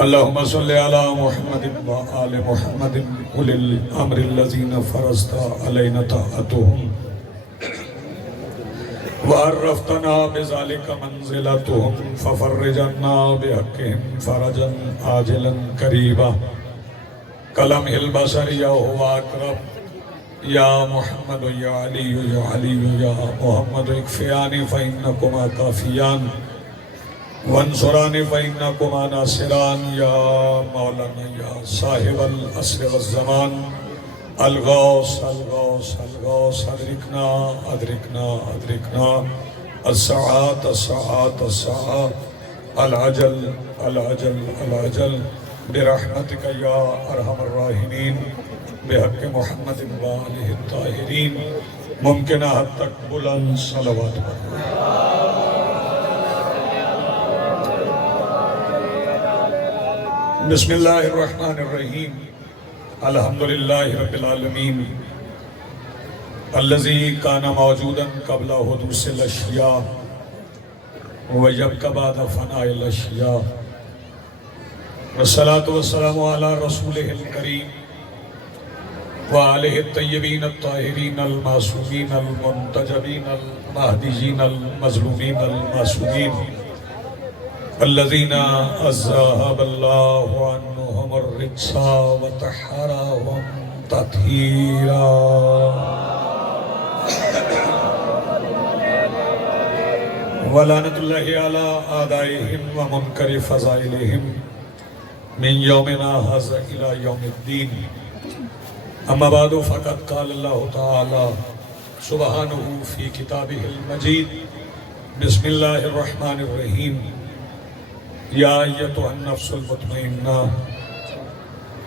اللهم صل على محمد وآل محمد أولي الأمر الذين فرضت علينا طاعتهم وعرفتنا بذلك منزلتهم ففرج عنا بحقهم فرجا عاجلا قريبا كلام البشر يا هو أقرب يا محمد يا علي يا علي يا محمد اكفياني فإنكما كافيان وانصراني فإنكما ناصران يا مولانا يا صاحب العصر والزمان الغوث الغوث الغوث أدركنا أدركنا أدركنا الساعات الساعات الساعات العجل العجل العجل برحمتك يا أرحم الراحمين بحق محمد وآله الطاهرين ممکن حد تک بلند صلوات بسم اللہ الرحمن الرحیم الحمدللہ رب العالمین الذی کان موجودا قبل حدوث الاشیاء ویبقى بعد فناء الاشیاء والصلاة والسلام علی رسولہ الکریم وآلہ الطیبین الطاہرین المعصومین المنتجبین المہدیین المظلومین المعصومین الذين أذهب الله عنهم الرجس وطهرهم تطهيرا ولعنة الله على أعدائهم ومنكر فضائلهم من يومنا هذا إلى يوم الدين أما بعد فقد قال الله تعالى سبحانه في كتابه المجيد بسم الله الرحمن الرحيم یا ایتها النفس المطمئنہ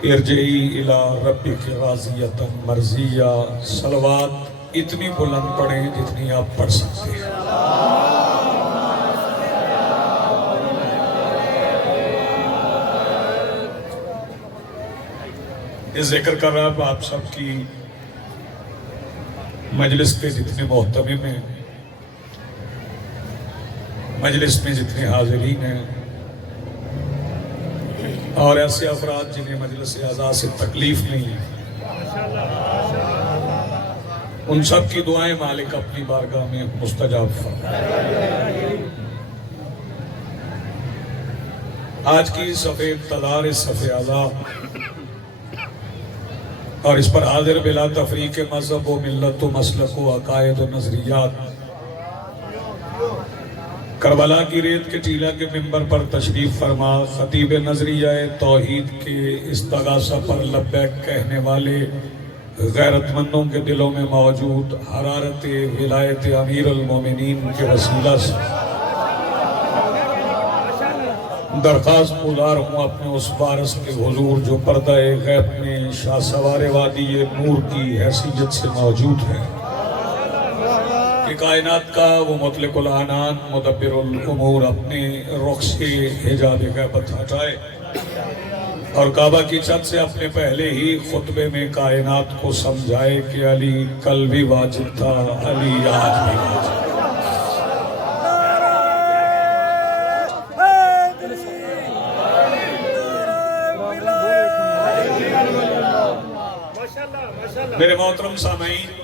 ارجعی الی ربک راضیۃ مرضیہ صلوات اتنی بلند پڑھیں جتنی آپ پڑھ سکتے ہیں یہ ذکر کر رہا ہوں آپ سب کی مجلس کے جتنے محتمم ہیں مجلس میں جتنے حاضرین ہیں اور ایسے افراد جنہیں مجلس اعزاز سے تکلیف نہیں ہے ان سب کی دعائیں مالک اپنی بارگاہ میں مستجاب فرمائے آج کی صفحہ ابتدار صفحہ اعزاز اور اس پر حاضر بلا تفریق مذہب و ملت و مسلک و عقائد و نظریات کربلا کی ریت کے ٹیلہ کے ممبر پر تشریف فرما خطیب نظریہ توحید کے استغاثہ پر لبیک کہنے والے غیرت مندوں کے دلوں میں موجود حرارت ولایت امیر المومنین کے وسیلہ سے درخواست گزار ہوں اپنے اس وارث کے حضور جو پردہ غیب میں شاہ سوار وادی نور کی حیثیت سے موجود ہے کہ کائنات کا وہ مطلق العنان مدبر الامور اپنے رخ سے حجاب غیبت ہٹائے اور کعبہ کی چھت سے اپنے پہلے ہی خطبے میں کائنات کو سمجھائے کہ علی کل بھی واجب تھا علی آج بھی واجب میرے محترم سامعین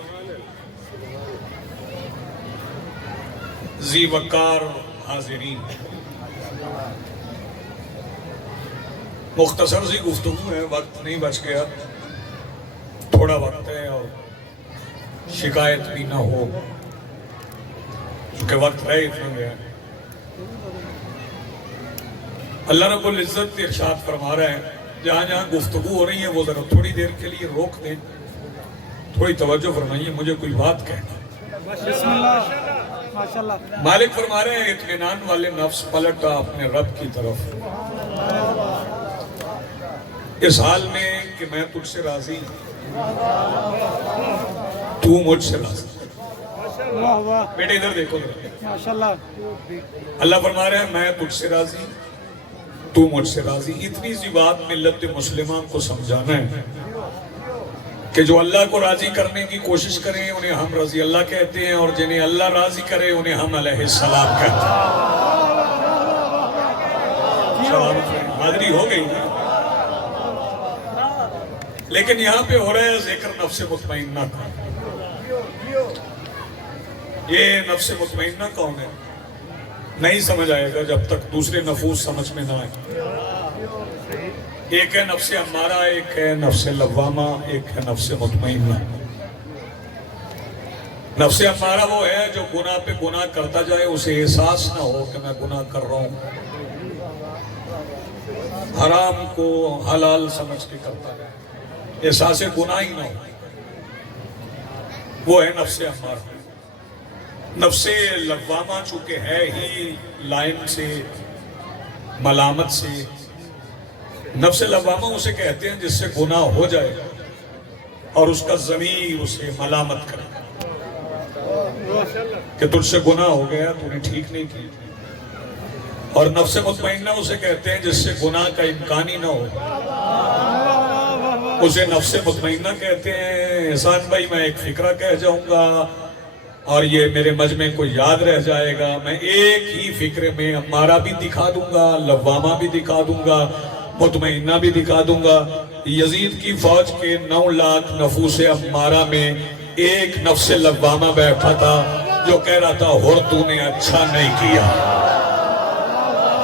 ذی وقار حاضرین مختصر سی گفتگو ہے وقت نہیں بچ گیا تھوڑا وقت ہے اور شکایت بھی نہ ہو چونکہ وقت ہے اتنا گیا اللہ رب العزت ارشاد فرما رہا ہے جہاں جہاں گفتگو ہو رہی ہے وہ ذرا تھوڑی دیر کے لیے روک دیں تھوڑی توجہ فرمائیے مجھے کوئی بات کہنا مالک فرما رہے ہیں اطمینان والے نفس پلٹا اپنے رب کی طرف اس حال میں کہ میں تجھ سے راضی تو مجھ سے راضی بیٹے ادھر دیکھو اللہ فرما رہے ہیں میں تجھ سے راضی تو مجھ سے راضی اتنی سی بات ملت مسلمہ کو سمجھانا ہے کہ جو اللہ کو راضی کرنے کی کوشش کریں انہیں ہم رضی اللہ کہتے ہیں اور جنہیں اللہ راضی کرے انہیں ہم علیہ السلام کہتے ہیں حاضری ہو گئی نا. لیکن یہاں پہ ہو رہا ہے ذکر نفس مطمئنہ کا. یہ نفس مطمئنہ کون ہے؟ نہیں سمجھ آئے گا جب تک دوسرے نفوس سمجھ میں نہ آئے. ایک ہے نفس امارہ، ایک ہے نفس لوامہ، ایک ہے نفس مطمئنہ. نفس امارہ وہ ہے جو گناہ پہ گناہ کرتا جائے، اسے احساس نہ ہو کہ میں گناہ کر رہا ہوں، حرام کو حلال سمجھ کے کرتا ہے، احساس گناہ ہی نہ ہو. وہ ہے نفس امارہ. نفس لوامہ چونکہ ہے ہی لائن سے، ملامت سے. نفس لوامہ اسے کہتے ہیں جس سے گناہ ہو جائے اور اس کا ضمیر اسے ملامت کرے کہ تجھ سے گناہ ہو گیا، تو نے ٹھیک نہیں کی. اور نفس مطمئنہ اسے کہتے ہیں جس سے گناہ کا امکان ہی نہ ہو، اسے نفس مطمئنہ کہتے ہیں. احسان بھائی میں ایک فکرہ کہہ جاؤں گا اور یہ میرے مجمع کو یاد رہ جائے گا، میں ایک ہی فکرے میں امارہ بھی دکھا دوں گا، لوامہ بھی دکھا دوں گا، مطمئنہ بھی دکھا دوں گا. یزید کی فوج کے 9 لاکھ نفوس امارہ میں ایک نفس لوامہ بیٹھا تھا جو کہہ رہا تھا ہور تو نے اچھا نہیں کیا.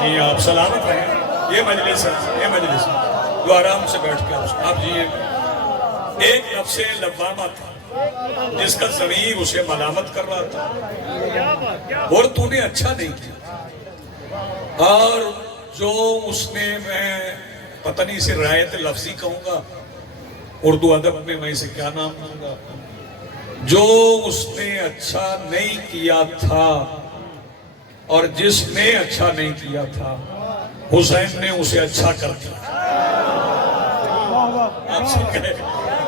یہ آپ سلامت رہیں، یہ مجلس ہے، یہ مجلس ہے جو آرام سے بیٹھ کے آپ جی. ایک نفس لوامہ تھا جس کا ضمیر اسے ملامت کر رہا تھا اور تو نے اچھا نہیں کیا. اور جو اس نے، میں پتہ نہیں اسے رعایت لفظی کہوں گا، اردو ادب میں اسے کیا نام دوں گا، جو اس نے اچھا نہیں کیا تھا اور جس نے اچھا نہیں کیا تھا حسین نے اسے اچھا کر دیا.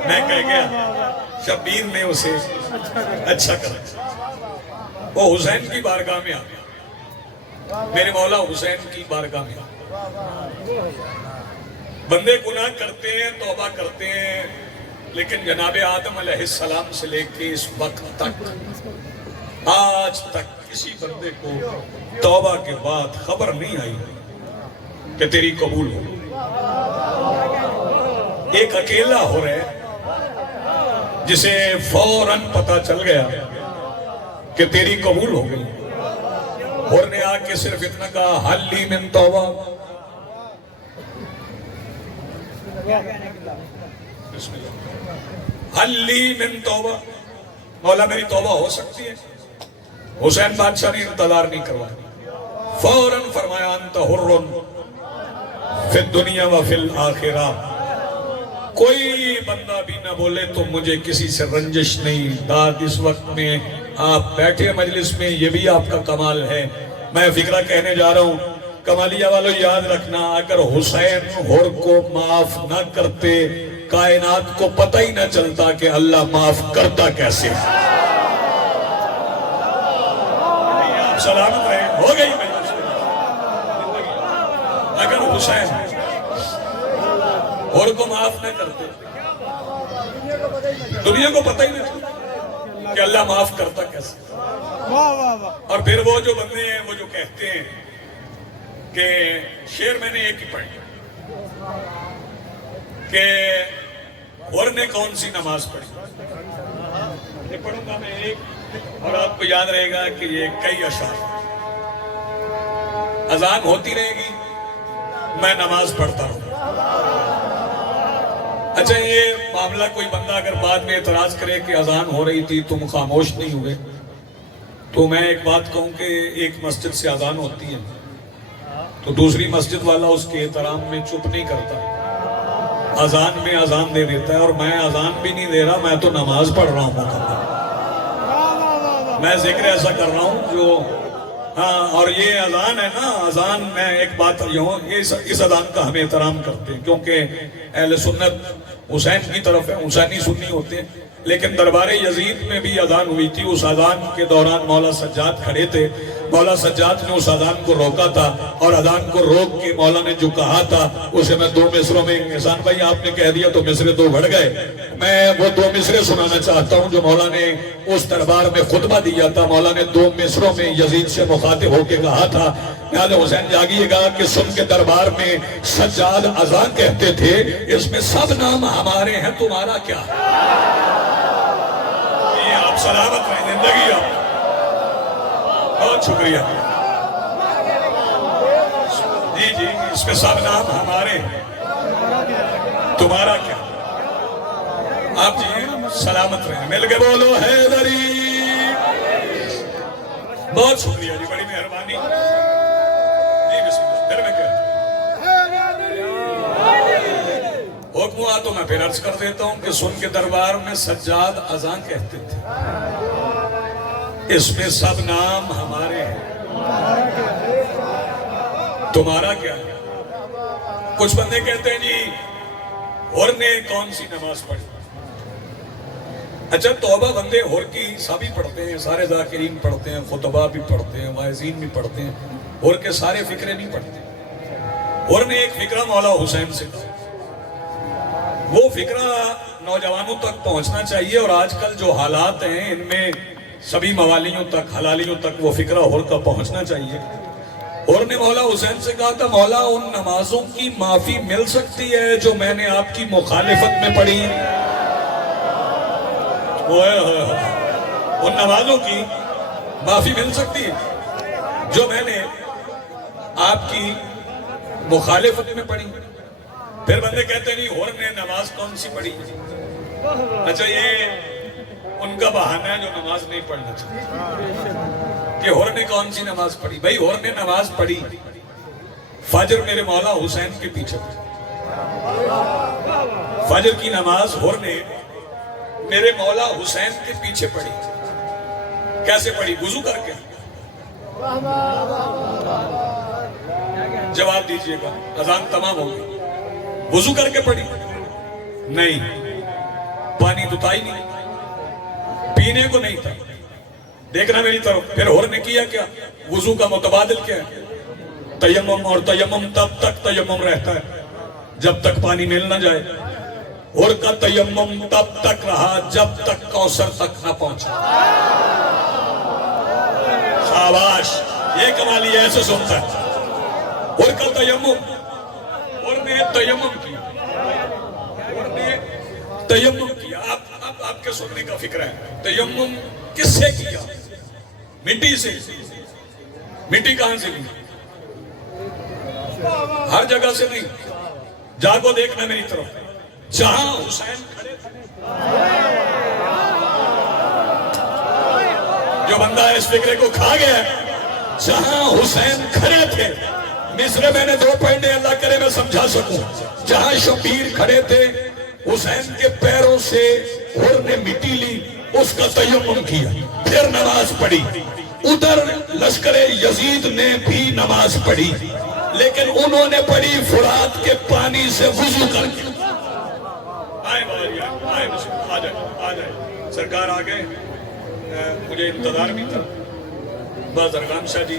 میں کہہ گیا شبیر نے اسے اچھا کر دیا. وہ حسین کی بارگاہ میں آ گیا، میرے مولا حسین کی بارگاہ میں آ گیا. بندے گناہ کرتے ہیں، توبہ کرتے ہیں، لیکن جناب آدم علیہ السلام سے لے کے اس وقت تک، آج تک کسی بندے کو توبہ کے بعد خبر نہیں آئی کہ تیری قبول ہو. ایک اکیلا ہو رہے جسے فوراً پتا چل گیا کہ تیری قبول ہو گئی، اور نے آ کے صرف اتنا کہا حل لی من توبہ. حل لی من توبہ، مولا میری توبہ ہو سکتی ہے؟ حسین بادشاہ نے انتظار نہیں کروایا، فوراً فرمایا انت حر فی الدنیا و فی الآخرہ. کوئی بندہ بھی نہ بولے تو مجھے کسی سے رنجش نہیں. داد اس وقت میں آپ بیٹھے مجلس میں، یہ بھی آپ کا کمال ہے. میں فکرہ کہنے جا رہا ہوں، کمالیہ والوں یاد رکھنا، اگر حسین حر کو معاف نہ کرتے کائنات کو پتہ ہی نہ چلتا کہ اللہ معاف کرتا کیسے. آپ سلامت رہے، ہو گئی مجلس. اگر حسین حر کو معاف نہ کرتے دنیا کو پتہ ہی نہیں چلتا کہ اللہ معاف کرتا کیسے. اور پھر وہ جو بندے ہیں وہ جو کہتے ہیں کہ شعر میں نے ایک ہی پڑھی کہ حر نے کون سی نماز پڑھی. یہ پڑھوں گا میں ایک، اور آپ کو یاد رہے گا کہ یہ کئی اشعار. اذان ہوتی رہے گی، میں نماز پڑھتا ہوں. اچھا یہ معاملہ کوئی بندہ اگر بعد میں اعتراض کرے کہ اذان ہو رہی تھی تم خاموش نہیں ہوئے، تو میں ایک بات کہوں کہ ایک مسجد سے اذان ہوتی ہے تو دوسری مسجد والا اس کے احترام میں چپ نہیں کرتا، اذان میں اذان دے دیتا ہے. اور میں اذان بھی نہیں دے رہا، میں تو نماز پڑھ رہا ہوں مکمل. میں ذکر ایسا کر رہا ہوں جو ہاں. اور یہ اذان ہے نا، اذان میں ایک بات اس اذان کا ہمیں احترام کرتے ہیں کیونکہ اہل سنت حسین کی طرف ہے، حسینی سنی ہوتے ہیں. لیکن دربار یزید میں بھی اذان ہوئی تھی، اس اذان کے دوران مولا سجاد کھڑے تھے. مولا سجاد نے اس اذان کو روکا تھا، اور اذان کو روک کے مولا نے جو کہا تھا اسے میں 2 مصروں میں، احسان بھائی آپ نے کہہ دیا تو مصرے 2 بڑھ گئے، میں وہ 2 مصرے سنانا چاہتا ہوں جو مولا نے اس دربار میں خطبہ دیا تھا۔ مولا نے 2 مصروں میں یزید سے مخاطب ہو کے کہا تھا، نیاز حسین جاگیے گا کہ سن کے دربار میں سجاد اذان کہتے تھے، اس میں سب نام ہمارے ہیں، تمہارا کیا؟ یہ آپ سلامت رہیں، زندگی آپ، بہت شکریہ جی جی، اس میں سب نام ہمارے ہیں، تمہارا کیا؟ آپ جی سلامت رہیں، مل کے بولو حیدری۔ بہت شکریہ جی، بڑی مہربانی جی، بسم اللہ۔ پھر میں کہتا حکم ہوا تو میں پھر عرض کر دیتا ہوں کہ سن کے دربار میں سجاد اذان کہتے تھے، اس میں سب نام ہمارے ہیں، تمہارا کیا ہے؟ کچھ بندے کہتے ہیں جی ہور نے کون سی نماز پڑھی؟ اچھا توبہ بندے ہور کی سبھی پڑھتے ہیں، سارے ذاکرین پڑھتے ہیں، خطبہ بھی پڑھتے ہیں، واعظین بھی پڑھتے ہیں، ہور کے سارے فکرے نہیں پڑھتے۔ ہور نے ایک فکرہ مولا حسین سے کہا، وہ فکرہ نوجوانوں تک پہنچنا چاہیے، اور آج کل جو حالات ہیں ان میں سبھی موالیوں تک، حلالیوں تک وہ فکرہ ہور کا پہنچنا چاہیے۔ ہور نے مولا حسین سے کہا تھا، مولا ان نمازوں کی معافی مل سکتی ہے جو میں نے آپ کی مخالفت میں پڑھی؟ ان نمازوں کی معافی مل سکتی ہے جو میں نے آپ کی مخالفت میں پڑھی؟ پھر بندے کہتے نہیں ہور نے نماز کون سی پڑھی؟ اچھا یہ ان کا بہانہ ہے جو نماز نہیں پڑھنا چاہتے کہ ہور نے کون سی نماز پڑھی۔ بھائی ہور نے نماز پڑھی، فجر میرے مولا حسین کے پیچھے پڑھی، فجر کی نماز ہور نے میرے مولا حسین کے پیچھے پڑھی۔ کیسے پڑھی؟ وضو کر کے؟ جواب دیجئے گا، اذان تمام ہو گئی، وضو کر کے پڑھی؟ نہیں، پانی تو تھا ہی نہیں، پینے کو نہیں تھا۔ دیکھنا میری طرف، پھر ہور نے کیا کیا؟ وضو کا متبادل کیا ہے؟ تیمم، اور تیمم تب تک تیمم رہتا ہے جب تک پانی مل نہ جائے، ہور کا تیمم تب تک رہا جب تک کوثر تک نہ پہنچا۔ شاباش، یہ کمالی ایسے سنتا ہے۔ ہور کا تیمم، ہور نے تیمم کیا، ہور نے تیمم کیا۔ آپ کے سننے کا فکر ہے، تیمم کس سے کیا؟ مٹی سے۔ مٹی کہاں سے لی؟ ہر جگہ سے نہیں، جاگو دیکھنا میری طرف، جہاں حسین کھڑے تھے۔ جو بندہ اس فکرے کو کھا گیا ہے، جہاں حسین کھڑے تھے، مصرے میں نے 2 پڑھنے، اللہ کرے میں سمجھا سکوں، جہاں شبیر کھڑے تھے، حسین کے پیروں سے ہور نے مٹی لی، اس کا تیمم کیا، پھر نماز پڑھی۔ ادھر لشکر یزید نے بھی نماز پڑھی، لیکن انہوں نے پڑھی فرات کے پانی سے وضو کر کے۔ آ جائے سرکار آ گئے، مجھے انتظار بھی تھا۔ بس ارغام شاہ جی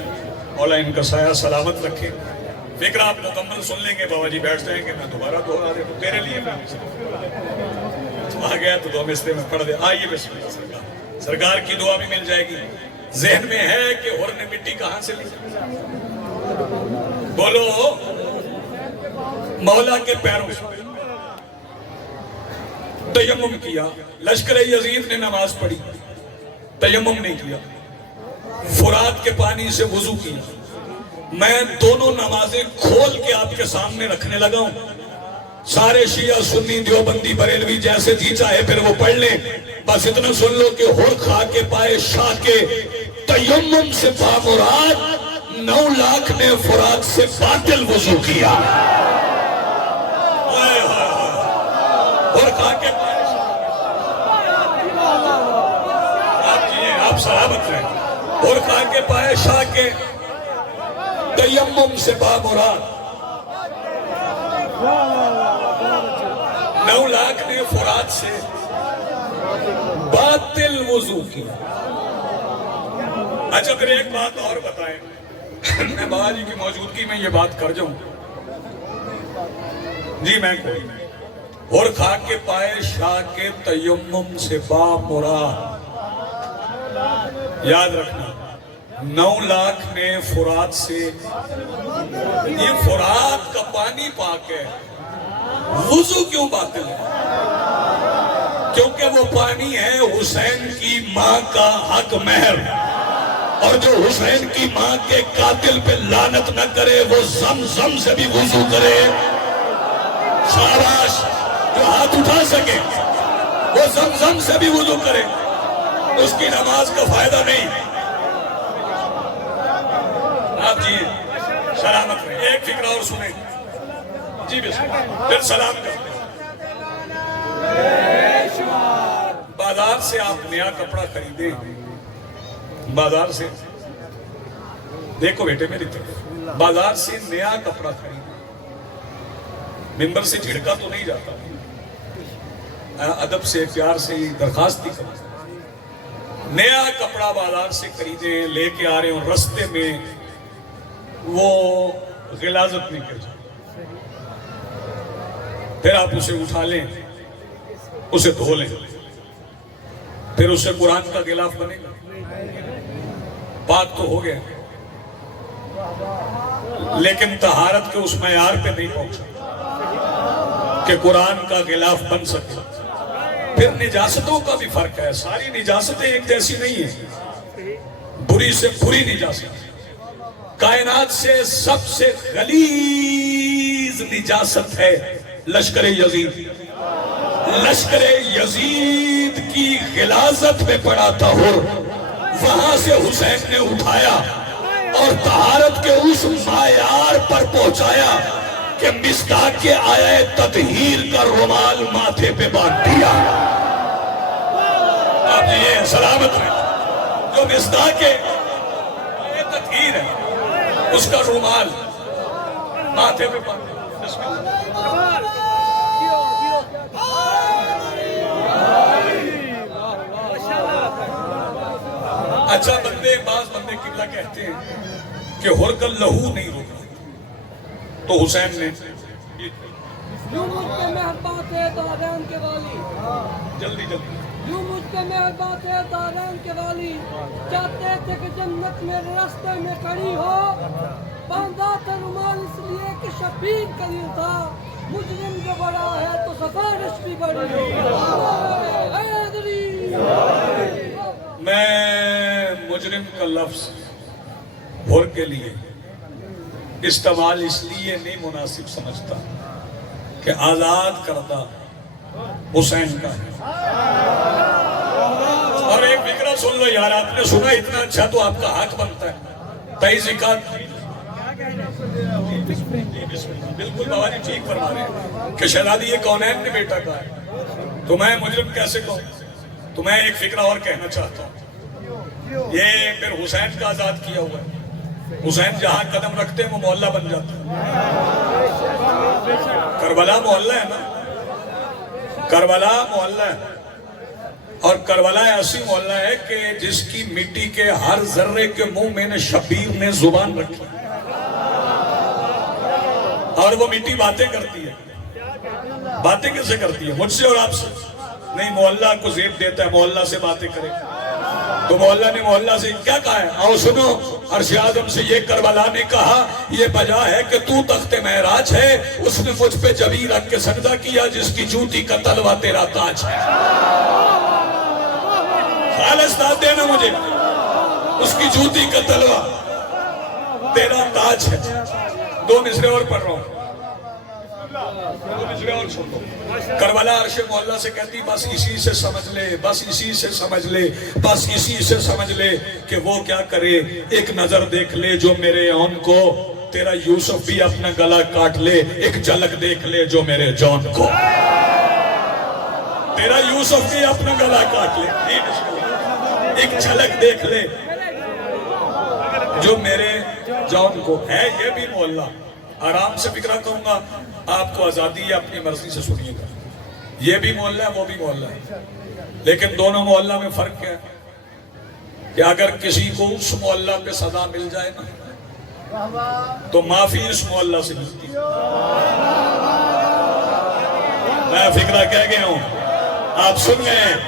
مولا ان کا سایہ سلامت رکھے، فکر آپ مکمل سن لیں گے، بابا جی بیٹھ جائیں گے، میں دوبارہ دہرا دے تو تیرے لیے میں آ گیا تو 2 مصرے میں پڑھ دے۔ آئیے بسم اللہ، سرکار کی دعا بھی مل جائے گی۔ ذہن میں ہے کہ ہور نے مٹی کہاں سے لی؟ بولو، مولا کے پیروں سے تیمم کیا۔ لشکر یزید نے نماز پڑھی، تیمم نہیں کیا، فرات کے پانی سے وضو کیا۔ میں دونوں نمازیں کھول کے آپ کے سامنے رکھنے لگا ہوں، سارے شیعہ سنی دیوبندی بریلوی جیسے جی چاہے پھر وہ پڑھ لیں، بس اتنا سن لو کہ ہور کھا کے پائے شاہ کے تیمم سے بامراد 9 لاکھ نے فرات سے باطل وضو کیا۔ ہور کھا کے پائے آپ سلامت رہیں، ہور کھا کے پائے شاہ کے تیمم سے بامراد 9 لاکھ نے فرات سے باطل وضو کیا۔ اچھا پھر ایک بات اور بتائیں، میں بابا جی کی موجودگی میں یہ بات کر جاؤں جی، میں کوئی اور خاک کے پائے شاہ کے تیمم سے با مراد، یاد رکھنا 9 لاکھ میں فرات سے، یہ فرات کا پانی پاک ہے، وضو کیوں باطل ہے؟ کیونکہ وہ پانی ہے حسین کی ماں کا حق مہر، اور جو حسین کی ماں کے قاتل پہ لعنت نہ کرے وہ زمزم سے بھی وضو کرے۔ شاباش، جو ہاتھ اٹھا سکے وہ زمزم سے بھی وضو کرے، اس کی نماز کا فائدہ نہیں۔ آپ جی سلامت رہے، ایک فکرہ اور سنیں جی، بسم اللہ، پھر سلام کریں۔ بازار سے آپ نیا کپڑا خریدیں، بازار سے، دیکھو بیٹے میری طرف، بازار سے نیا کپڑا خریدیں، ممبر سے جھڑکا تو نہیں جاتا، ادب سے پیار سے درخواست ہی کریں۔ نیا کپڑا بازار سے خریدیں، لے کے آ رہے ہوں، رستے میں وہ غلاظت نہیں کر جائے، پھر آپ اسے اٹھا لیں، اسے دھو لیں، پھر اسے قرآن کا غلاف بنے گا، پاک تو ہو گیا، لیکن طہارت کے اس معیار پہ نہیں پہنچا کہ قرآن کا غلاف بن سکے۔ پھر نجاستوں کا بھی فرق ہے، ساری نجاستیں ایک جیسی نہیں ہیں، بری سے بری نجاست، کائنات سے سب سے غلیظ نجاست ہے لشکر یزید۔ لشکر یزید کی غلاظت میں پڑا طہور، وہاں سے حسین نے اٹھایا اور طہارت کے اس معیار پر پہنچایا کہ مصداق کے آیا تطہیر کا رومال ماتھے پہ باندھ دیا۔ آپ یہ سلامت ہے، جو مصداق کے آیا تطہیر ہے اس کا رومال ماتھے پہ باندھ دیا۔ بسم اللہ۔ اچھا بعض بندے قبلہ کہتے ہیں کہ ہرکل لہو نہیں روکا، تو حسین نے یوں مجھ پہ مہربان تھے دارین کے والی، جلدی یوں مجھ پہ مہربان تھے دارین کے والی، چاہتے تھے کہ جنت میرے راستے میں کھڑی ہو، باندھا تھا رومال اس لیے کہ شبیر قریب تھا، مجرم جو بڑا ہے تو سفارش بھی بڑی حیدری۔ میں مجرم کا لفظ ہر کے لیے استعمال اس لیے نہیں مناسب سمجھتا کہ آزاد کردہ حسین کا ہے۔ اور ایک فکرہ سن لو یار، آپ نے سنا اتنا اچھا تو آپ کا حق بنتا ہے تئی زکات۔ بالکل بابا جی ٹھیک فرما رہے ہیں کہ شہزادی یہ کونین نے بیٹا کہا ہے، تو میں مجرم کیسے کہوں؟ تو میں ایک فکرہ اور کہنا چاہتا ہوں، یہ پھر حسین کا آزاد کیا ہوا ہے، حسین جہاں قدم رکھتے ہیں وہ محلہ بن جاتا ہے۔ کربلا محلہ ہے نا، کربلا محلہ ہے، اور کربلا ایسی محلہ ہے کہ جس کی مٹی کے ہر ذرے کے منہ میں نے شبیر نے زبان رکھی، اور وہ مٹی باتیں کرتی ہے۔ باتیں کیسے کرتی ہے؟ مجھ سے اور آپ سے نہیں، محلہ کو زیب دیتا ہے محلہ سے باتیں کرے، تو محلہ نے محلہ سے کیا کہا ہے؟ آؤ سنو، عرش اعظم سے یہ کربلا نے کہا یہ بجا ہے کہ تو تخت معراج ہے، اس نے مجھ پہ جبیں رکھ کے سجدہ کیا جس کی جوتی کا تلوہ تیرا تاج ہے۔ خالص داد دینا مجھے، اس کی جوتی کا تلوہ تیرا تاج ہے۔ دو مصرے اور پڑھ رہا ہوں، دو مصرے اور سن لو۔ کربلا عرش مولا سے کہتی بس اسی سے سمجھ لے، بس اسی سے سمجھ لے، بس اسی سے سمجھ لے کہ وہ کیا کرے، ایک نظر دیکھ لے جو میرے اون کو، تیرا یوسف بھی اپنا گلا کاٹ لے، ایک جھلک دیکھ لے جو میرے جون کو، تیرا یوسف بھی اپنا گلا کاٹ لے، ایک جھلک دیکھ لے جو میرے جون کو ہے۔ یہ بھی محلہ آرام سے فکرہ کہوں گا، آپ کو آزادی ہے اپنی مرضی سے سنیے گا، یہ بھی محلہ ہے وہ بھی محلہ ہے، لیکن دونوں محلہ میں فرق کیا ہے؟ کہ اگر کسی کو اس معلّہ پہ سزا مل جائے نا تو معافی اس معلّہ سے ملتی ہے۔ میں فکرہ کہہ گیا ہوں، آپ سن گئے ہیں،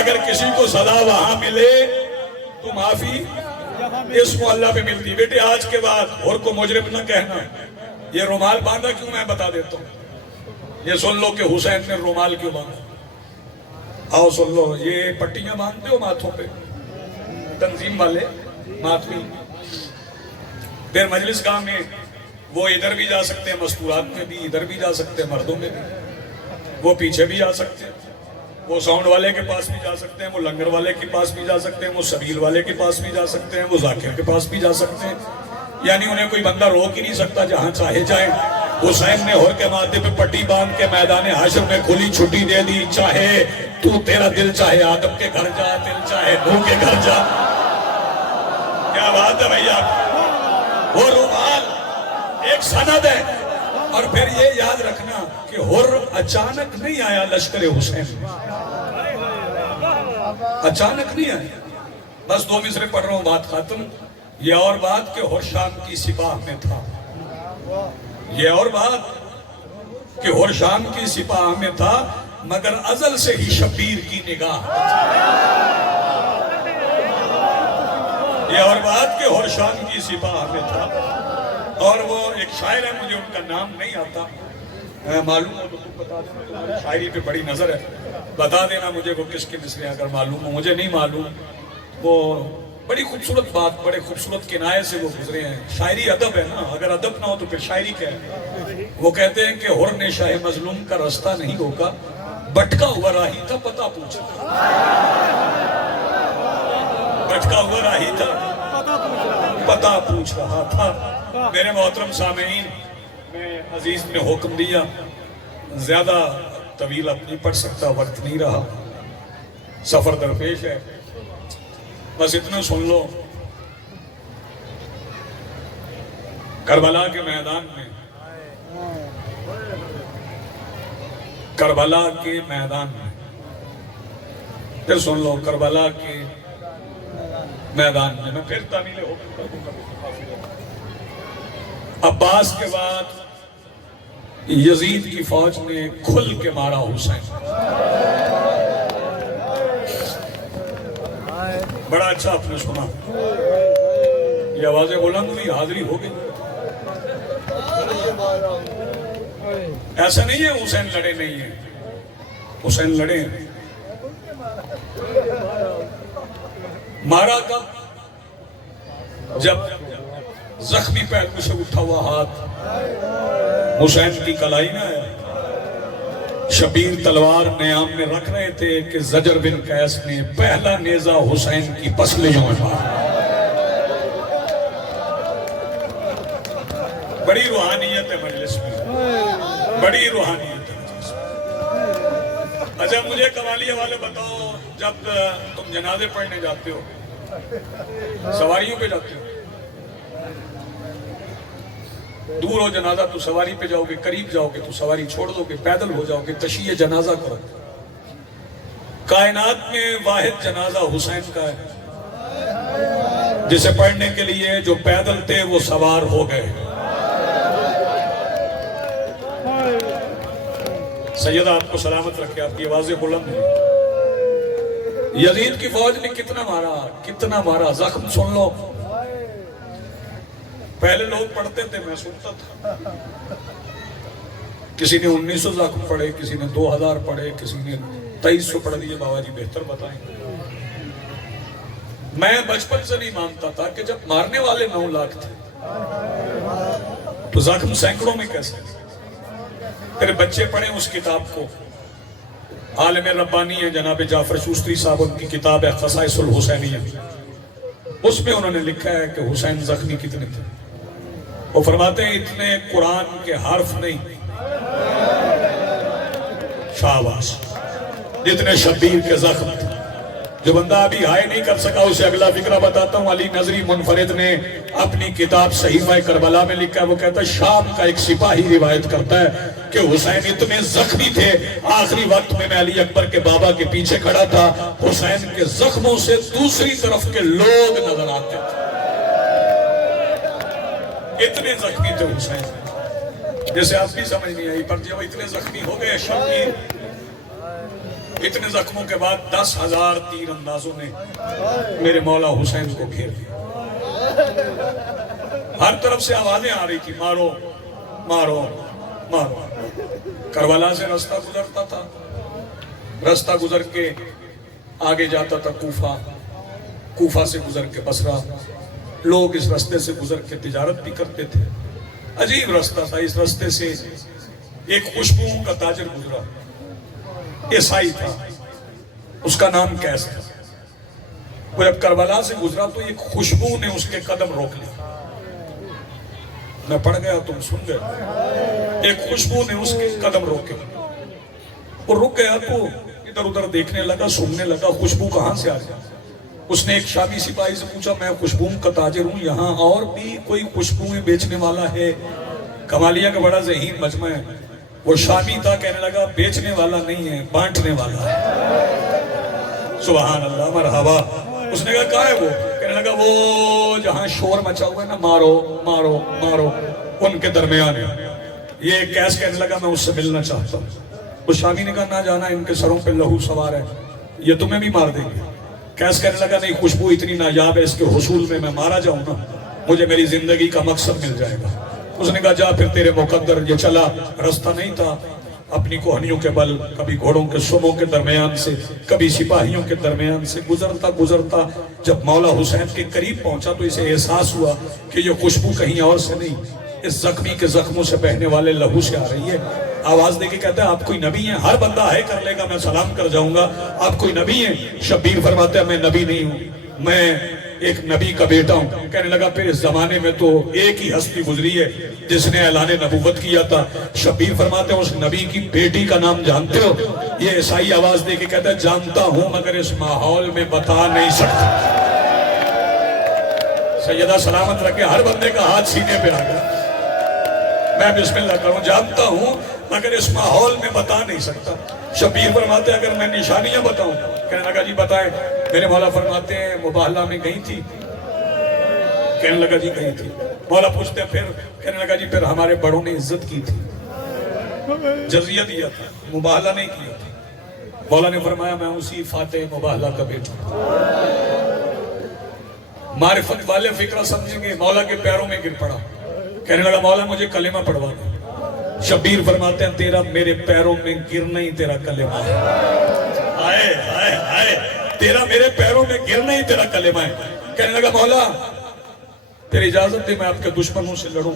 اگر کسی کو سزا وہاں ملے تو معافی اس معلّہ پہ ملتی ہے۔ بیٹے آج کے بعد اور کو مجرم نہ کہنا، یہ رومال باندھا کیوں میں بتا دیتا ہوں۔ یہ سن لو کہ حسین نے رومال کیوں باندھا، آؤ سن لو۔ یہ پٹیاں باندھتے ہو ماتھوں پہ تنظیم والے ماتمی، پھر مجلس گاہ میں وہ ادھر بھی جا سکتے ہیں، مستورات میں بھی ادھر بھی جا سکتے ہیں، مردوں میں بھی وہ پیچھے بھی جا سکتے ہیں، وہ ساؤنڈ والے کے پاس بھی جا سکتے ہیں، وہ لنگر والے کے پاس بھی جا سکتے ہیں، وہ سبیل والے کے پاس بھی جا سکتے ہیں، وہ ذاکر کے پاس بھی جا سکتے ہیں، یعنی انہیں کوئی بندہ روک ہی نہیں سکتا، جہاں چاہے جائیں۔ حسین نے ہور کے ماتھے پہ پٹی باندھ کے میدان حشر میں کھلی چھٹی دے دی، چاہے تو تیرا دل چاہے آدم کے گھر جا، دل چاہے نوح کے گھر جا۔ کیا بات ہے بھائیا، وہ رومال ایک سند ہے۔ اور پھر یہ یاد رکھنا کہ ہر اچانک نہیں آیا لشکر حسین میں، اچانک نہیں آیا۔ بس 2 مصرے پڑھ رہا ہوں، بات ختم۔ یہ اور بات کہ ہر شام کی سپاہ میں تھا، یہ اور بات کہ ہر شام کی سپاہ میں تھا، مگر ازل سے ہی شبیر کی نگاہ۔ یہ اور بات کہ ہر شام کی سپاہ میں تھا۔ اور وہ ایک شاعر ہے، مجھے ان کا نام نہیں آتا، معلوم ہو تو تم بتا دینا، تمہاری شاعری پہ بڑی نظر ہے، بتا دینا مجھے وہ کس کے مصرے اگر معلوم ہو، مجھے نہیں معلوم۔ وہ بڑی خوبصورت بات، بڑے خوبصورت کنایے سے وہ گزرے ہیں۔ شاعری ادب ہے نا، اگر ادب نہ ہو تو پھر شاعری کیا ہے؟ وہ کہتے ہیں کہ ہر نے شاہ مظلوم کا رستہ نہیں روکا، بھٹکا ہوا راہی تھا پتہ پوچھا، بھٹکا ہوا راہی تھا پتہ پوچھ رہا تھا۔ میرے محترم سامعین، میں عزیز نے حکم دیا، زیادہ طویل اب نہیں پڑھ سکتا، وقت نہیں رہا، سفر درپیش ہے، بس اتنا سن لو۔ کربلا کے میدان میں، کربلا کے میدان میں، پھر سن لو، کربلا کے میدان میں پھر تعمیل حکم کر دوں گا۔ عباس کے بعد یزید کی فوج نے کھل کے مارا حسین، بڑا اچھا آپ نے سنا، یہ آوازیں بلند ہوئی، حاضری ہو گئی۔ ایسا نہیں ہے حسین لڑے نہیں ہیں، حسین لڑے ہیں۔ مارا کب؟ جب زخمی پہلو سے اٹھا ہوا ہاتھ حسین کی کلائی نہ ہے، شبیر تلوار نیام میں رکھ رہے تھے کہ زجر بن قیس نے پہلا نیزہ حسین کی پسلیوں میں مارا۔ بڑی روحانیت ہے مجلس میں، بڑی روحانیت ہے مجلس میں۔ اچھا مجھے قوالیہ والے بتاؤ، جب تم جنازے پڑھنے جاتے ہو، سواریوں پہ جاتے ہو، دور ہو جنازہ تو سواری پہ جاؤ گے، قریب جاؤ گے تو سواری چھوڑ دو گے، پیدل ہو جاؤ گے، تشییع جنازہ کرو۔ کائنات میں واحد جنازہ حسین کا ہے، جسے پڑھنے کے لیے جو پیدل تھے وہ سوار ہو گئے۔ سیدہ آپ کو سلامت رکھے، آپ کی آوازیں بلند ہیں۔ یزید کی فوج نے کتنا مارا، کتنا مارا، زخم سن لو۔ پہلے لوگ پڑھتے تھے، میں سنتا تھا، کسی نے 1900 زخم پڑھے، کسی نے 2000 پڑھے، کسی نے 2300 پڑھ دیے، بابا جی بہتر بتائیں۔ میں بچپن سے نہیں مانتا تھا کہ جب مارنے والے 9 لاکھ تھے تو زخم سینکڑوں میں کیسے؟ پھر بچے پڑھیں اس کتاب کو، عالم ربانی ہے جناب جعفر شوستری صاحب، ان کی کتاب ہے خصائص الحسینیہ، اس میں انہوں نے لکھا ہے کہ حسین زخمی کتنے تھے۔ وہ فرماتے ہیں اتنے قرآن کے حرف نہیں، شاباش، جتنے شبیر کے زخم تھے۔ جو بندہ ابھی ہائے نہیں کر سکا اسے اگلا فکرہ بتاتا ہوں. علی نظری منفرد نے اپنی کتاب صحیفہ کربلا میں لکھا ہے، وہ کہتا ہے شام کا ایک سپاہی روایت کرتا ہے کہ حسین اتنے زخمی تھے، آخری وقت میں علی اکبر کے بابا کے پیچھے کھڑا تھا، حسین کے زخموں سے دوسری طرف کے لوگ نظر آتے تھے. اتنے زخمی تھے حسین، جیسے آپ بھی سمجھ نہیں آئی، پر جب اتنے زخمی ہو گئے شبیر، اتنے زخموں کے بعد 10,000 تیر اندازوں نے میرے مولا حسین کو گھیر لیا. ہر طرف سے آوازیں آ رہی تھی، مارو مارو مارو. کربلا سے رستہ گزرتا تھا، رستہ گزر کے آگے جاتا تھا کوفہ، کوفہ سے گزر کے بصرہ. لوگ اس رستے سے گزر کے تجارت بھی کرتے تھے. عجیب رستہ تھا. اس رستے سے ایک خوشبو کا تاجر گزرا، عیسائی تھا، اس کا نام کیس تھا. وہ جب کربلا سے گزرا تو ایک خوشبو نے اس کے قدم روک لیا. میں پڑھ گیا تم سن گئے. ایک خوشبو نے اس کے قدم روکے. وہ رک گیا تو ادھر ادھر دیکھنے لگا، سننے لگا خوشبو کہاں سے آ گیا. اس نے ایک شامی سپاہی سے پوچھا، میں خوشبو کا تاجر ہوں، یہاں اور بھی کوئی خوشبوئیں بیچنے والا ہے؟ کمالیہ کا بڑا ذہین مجمع ہے. وہ شامی تھا، کہنے لگا بیچنے والا نہیں ہے، بانٹنے والا ہے. سبحان اللہ، مرحبا. اس نے کہا کہاں ہے وہ؟ کہنے لگا وہ جہاں شور مچا ہوا ہے نا، مارو مارو مارو، ان کے درمیان ہے. یہ کیس کہنے لگا میں اس سے ملنا چاہتا ہوں. اس شامی نے کہا نہ جانا، ان کے سروں پہ لہو سوار ہے، یہ تمہیں بھی مار دیں گے. کیس کہنے لگا نہیں، خوشبو اتنی نایاب ہے، اس کے حصول میں میں مارا جاؤں نا، مجھے میری زندگی کا مقصد مل جائے گا. اس نے کہا جا پھر تیرے مقدر. یہ چلا، رستہ نہیں تھا، اپنی کوہنیوں کے بل، کبھی گھوڑوں کے سموں کے درمیان سے، کبھی سپاہیوں کے درمیان سے گزرتا گزرتا جب مولا حسین کے قریب پہنچا تو اسے احساس ہوا کہ یہ خوشبو کہیں اور سے نہیں، اس زخمی کے زخموں سے بہنے والے لہو سے آ رہی ہے. آواز دے کے کہتا ہے آپ کوئی نبی ہیں؟ ہر بندہ ہے کر لے گا، میں سلام کر جاؤں گا. آپ کوئی نبی ہیں؟ شبیر فرماتا ہے میں نبی نہیں ہوں، میں ایک نبی کا بیٹا ہوں. کہنے لگا پھر اس زمانے میں تو ایک ہی ہستی گزری ہے جس نے اعلان نبوت کیا تھا. شبیر فرماتے ہیں اس نبی کی بیٹی کا نام جانتے ہو؟ یہ عیسائی آواز دے کے کہتا ہے جانتا ہوں مگر اس ماحول میں بتا نہیں سکتا. سیدہ سلامت رکھے، ہر بندے کا ہاتھ سینے پہ آ گیا. میں بسم اللہ کروں، جانتا ہوں مگر اس ماحول میں بتا نہیں سکتا. شبیر فرماتے ہیں اگر میں نشانیاں بتاؤں؟ کہنے لگا جی بتائیں. میرے مولا فرماتے ہیں مباہلہ میں گئی تھی؟ کہنے لگا جی گئی تھی. مولا پوچھتے ہیں پھر؟ کہنے لگا جی پھر ہمارے بڑوں نے عزت کی تھی، جزیہ دیا تھا، مباہلہ نہیں کیا تھا. مولا نے فرمایا میں اسی فاتح مباہلہ کا بیٹا. معرفت والے فکرہ سمجھیں گے. مولا کے پیروں میں گر پڑا، کہنے لگا مولا مجھے کلمہ پڑھوا دو. شبیر فرماتے ہیں تیرا میرے پیروں میں گرنا ہی تیرا کلمہ ہے. آئے آئے آئے، تیرا میرے پیروں میں گرنا ہی تیرا کلمہ ہے. کہنے لگا مولا پھر اجازت دے میں آپ کے دشمنوں سے لڑوں،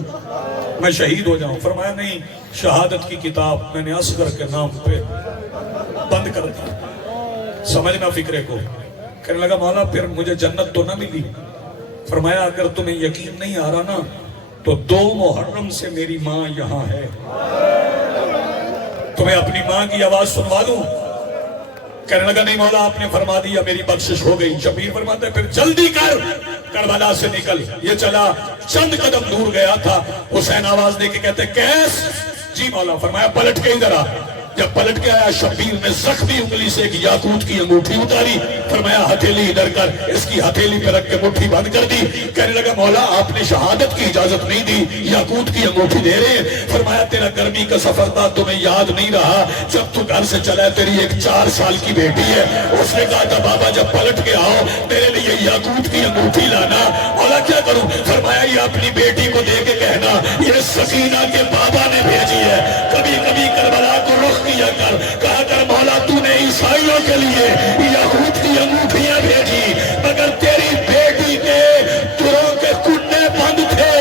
میں شہید ہو جاؤں. فرمایا نہیں، شہادت کی کتاب میں نے اصغر کے نام پہ بند کر دی. سمجھنا فکرے کو. کہنے لگا مولا پھر مجھے جنت تو نہ ملی. فرمایا اگر تمہیں یقین نہیں آ رہا نا تو 2 محرم سے میری ماں یہاں ہے، تمہیں اپنی ماں کی آواز سنوا دوں؟ کہنے لگا نہیں مولا آپ نے فرما دیا، میری بخشش ہو گئی. شبیر فرماتے پھر جلدی کر، کربلا سے نکل. یہ چلا، چند قدم دور گیا تھا. حسین آواز دے کے کہتے کیس؟ جی مولا. فرمایا پلٹ کے ادھر آ. جب پلٹ کے آیا شبیر نے زخمی انگلی سے ایک یاقوت کی انگوٹھی اتاری. فرمایا ہتھیلی ادھر کر. اس کی ہتھیلی پہ رکھ کے مٹھی بند کر دی. کہنے لگا مولا آپ نے شہادت کی اجازت نہیں دی، یاقوت کی انگوٹھی دے رہے ہیں. فرمایا تیرا گرمی کا سفر تھا، تمہیں یاد نہیں رہا جب تو گھر سے چلا تیری ایک 4 سال کی بیٹی ہے. اس نے کہا تھا بابا جب پلٹ کے آؤ میرے لیے یاقوت کی انگوٹھی لانا. مولا کیا کروں؟ فرمایا یہ اپنی بیٹی کو دے کے کہنا یہ سکینہ کے بابا نے بھیجی ہے. کبھی کبھی کربلا کو رخ کیا کر، کہا کر مولا تو نے عیسائیوں کے لیے یہود کی انگوٹھیاں بھیجی مگر تیری بیٹی کے تروں کے کنڈے بند تھے.